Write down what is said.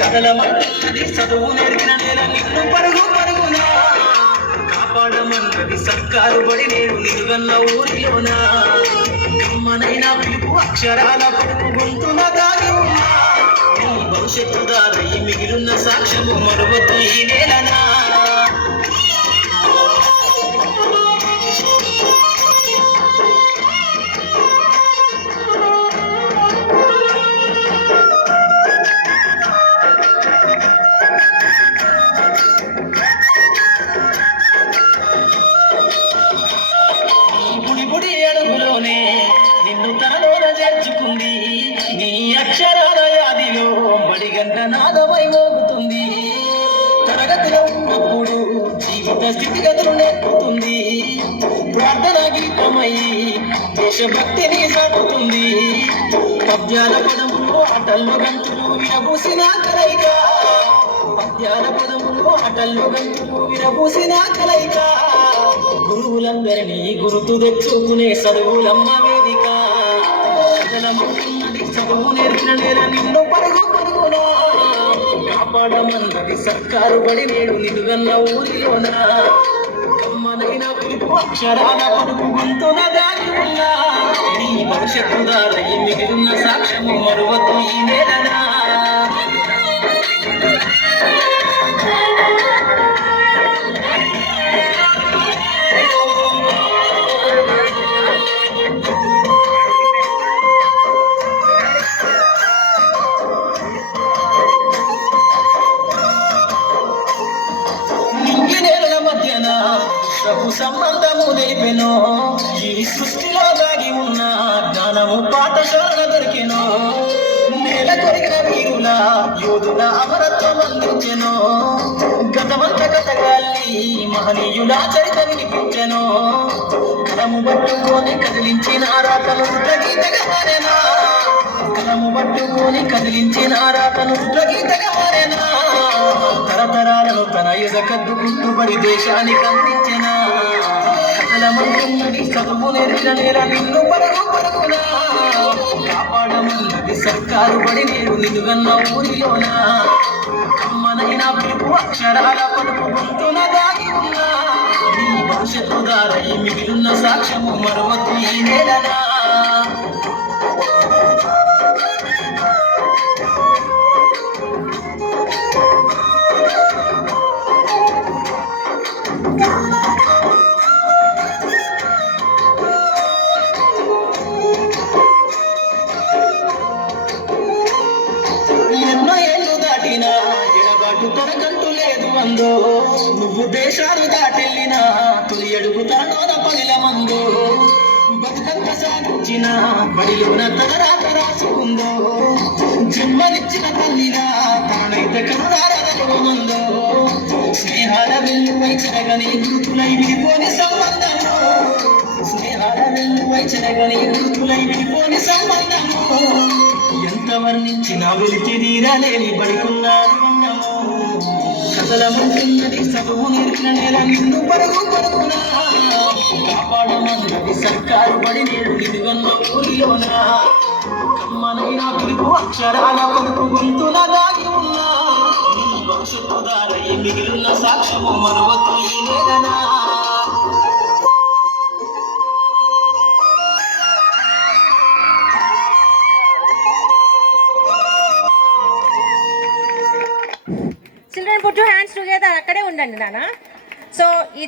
కదలమన్నది చదువు నేర్పిన నేల నిన్ను పరుగు పరుగునా కాపాడమన్నది సర్కారు బడి నేడు నిలుగన్న ఊరిలోనా కమ్మనైనా పిలుపు అక్షరాల పడుకు గొంతున దాగి ఉన్నా నీ భవిష్యత్తు దారై మిగిలిన సాక్ష్యము మరువద్దు ఈ నేలనా నిన్ను తనలోన చేర్చుకుంది నీ అక్షరాల యాదిలో బడిగంట నాదమై మోగుతుంది తరగతిలో ఉన్నప్పుడు జీవిత స్థితిగతులు నేర్పుతుంది ప్రార్థన గీతమై దేశభక్తిని సాటుతుంది పద్యాల పదములు ఆటల్లో గంతులు విరబూసిన కలయిక పద్యాల పదములు ఆటల్లో గంతులు విరబూసిన కలయిక గురువులందరినీ గుర్తు తెచ్చుకునే చదువులమ్మ వేదిక చదువు నేర్పిన నేల నిన్ను పరుగు పరుగునా కాపాడమన్నది సర్కారు బడి నేడు నిలుగన్న ఊరిలోనా కమ్మనైన పిలుపు అక్షరాల పడుకు గొంతున దాగి ఉన్నా నీ భవిష్యత్తు దారై మిగిలిన సాక్ష్యము మరువద్దు ఈ నేలనా ప్రభు సంబంధము తెలిపెనో ఈ సృష్టిలో దాగి ఉన్న జ్ఞానము పాఠశాల దొరికెనో నేల కొరిగిన వీరుల యోధుల అమరత్వం అందించెనో గతమంత కథగాల్ని మహనీయుల చరిత వినిపించెనో కలము పట్టుకొని కదిలించిన రాతను గీతగా మారేనా కలము పట్టుకొని కదిలించిన రాతను గీతగా మారేనా తరతరాలను తన ఎదకద్దుకుంటూ బడి దేశానికి అందించిన కథలమంటున్నది చదువు నేర్పిన నేల నిన్ను పరుగు పరుగునా కాపాడమన్నది సర్కారు బడి నేడు నిలుగన్న ఊరిలోనా కమ్మనైన పిలుపు అక్షరాల పడుకు గొంతున దాగి ఉన్నా నీ భవిష్యత్తు దారై మిగిలిన సాక్ష్యము మరువద్దు ఈ నేలనా తనకంటూ లేదు మందో నువ్వు దేశాలు దాటెళ్ళినా తొలి అడుగు తనలోన పనిల మందో బతుకంత సాధించిన బడిలోన తన రాత రాసుకుందో జన్మనిచ్చిన తల్లిగా తానైతే కనురారగలుగుమందో స్నేహాల వెల్లువై చెరగని గుర్తులై విడిపోని సంబంధము స్నేహాల వెల్లువై చెరగని గుర్తులై విడిపోని సంబంధము ఎంత వర్ణించినా వెలికి తీరలేని బడికున్నారు కథలమంటున్నది చదువు నేర్పిన నేల నిన్ను పరుగు పరుగునా కాపాడమన్నది సర్కారు బడి నేడు నిలుగన్న ఊరిలోనా కమ్మనైన పిలుపు అక్షరాల పలుకు గొంతున దాగి ఉన్నా నీ భవిష్యత్తు దారై మిగిలిన సాక్ష్యము మరువద్దు ఈ నేలనా Children, put your hands together. Akkade undanడి నాన్న. So ఈ